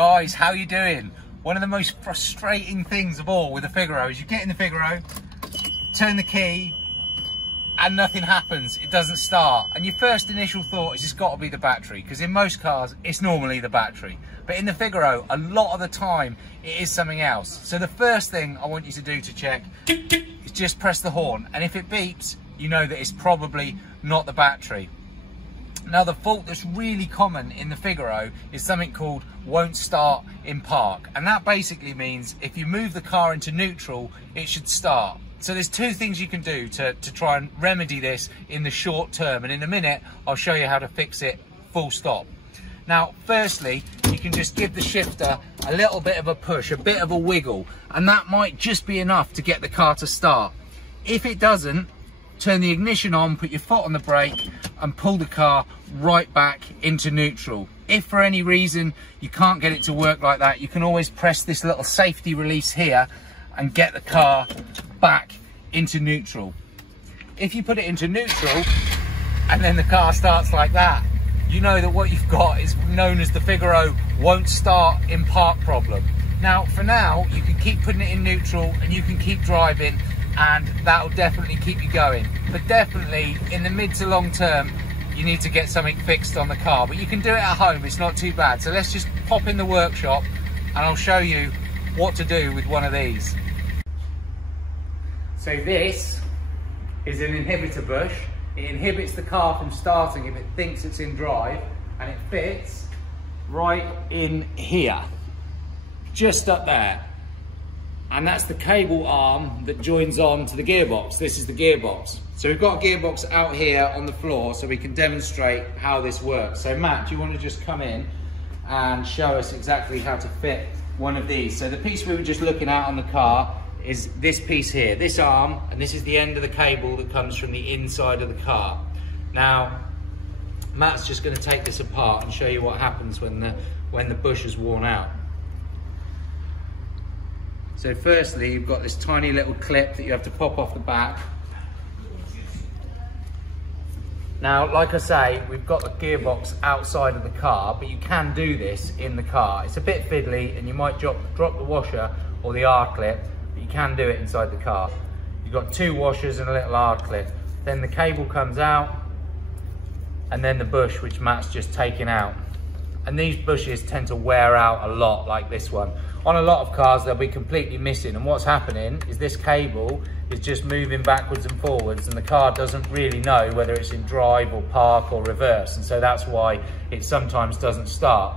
Guys, how you doing? One of the most frustrating things of all with the Figaro is you get in the Figaro, turn the key, and nothing happens. It doesn't start. And your first initial thought is it's got to be the battery, because in most cars, it's normally the battery. But in the Figaro, a lot of the time, it is something else. So the first thing I want you to do to check is just press the horn. And if it beeps, you know that it's probably not the battery. Now, the fault that's really common in the Figaro is something called won't start in park. And that basically means if you move the car into neutral, it should start. So there's two things you can do to try and remedy this in the short term. And in a minute, I'll show you how to fix it full stop. Now, firstly, you can just give the shifter a little bit of a push, a bit of a wiggle, and that might just be enough to get the car to start. If it doesn't, turn the ignition on, put your foot on the brake and pull the car right back into neutral. If for any reason you can't get it to work like that, you can always press this little safety release here and get the car back into neutral. If you put it into neutral and then the car starts like that, you know that what you've got is known as the Figaro won't start in park problem. Now, for now, you can keep putting it in neutral and you can keep driving, and that'll definitely keep you going. But definitely in the mid to long term, you need to get something fixed on the car. But you can do it at home, it's not too bad. So let's just pop in the workshop and I'll show you what to do with one of these. So this is an inhibitor bush. It inhibits the car from starting if it thinks it's in drive, and it fits right in here, just up there. And that's the cable arm that joins on to the gearbox. This is the gearbox. So we've got a gearbox out here on the floor so we can demonstrate how this works. So Matt, do you want to just come in and show us exactly how to fit one of these? So the piece we were just looking at on the car is this piece here, this arm, and this is the end of the cable that comes from the inside of the car. Now, Matt's just going to take this apart and show you what happens when the bush is worn out. So firstly, you've got this tiny little clip that you have to pop off the back. Now, like I say, we've got the gearbox outside of the car, but you can do this in the car. It's a bit fiddly and you might drop the washer or the R-clip, but you can do it inside the car. You've got two washers and a little R-clip. Then the cable comes out, and then the bush, which Matt's just taken out. And these bushes tend to wear out a lot, like this one. On a lot of cars, they'll be completely missing, and what's happening is this cable is just moving backwards and forwards, and the car doesn't really know whether it's in drive or park or reverse, and so that's why it sometimes doesn't start.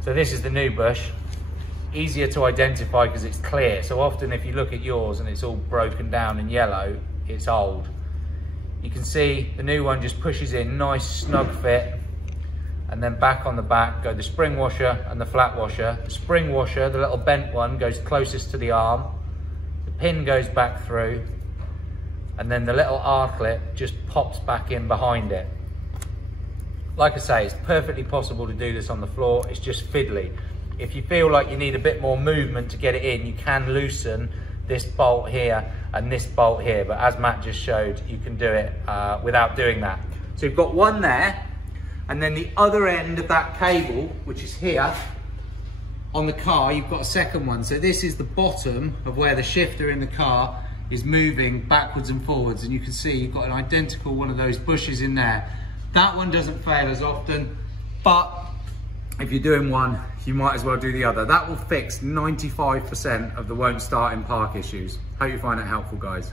So this is the new bush. Easier to identify because it's clear. So often if you look at yours and it's all broken down and yellow, it's old. You can see the new one just pushes in, nice snug fit, and then back on the back go the spring washer and the flat washer. The spring washer, the little bent one, goes closest to the arm. The pin goes back through, and then the little R-clip just pops back in behind it. Like I say, it's perfectly possible to do this on the floor, it's just fiddly. If you feel like you need a bit more movement to get it in, you can loosen this bolt here and this bolt here, but as Matt just showed, you can do it without doing that. So you've got one there, and then the other end of that cable, which is here on the car, you've got a second one. So this is the bottom of where the shifter in the car is moving backwards and forwards, and you can see you've got an identical one of those bushes in there. That one doesn't fail as often, but if you're doing one, you might as well do the other. That will fix 95% of the won't start in park issues. Hope you find it helpful, guys.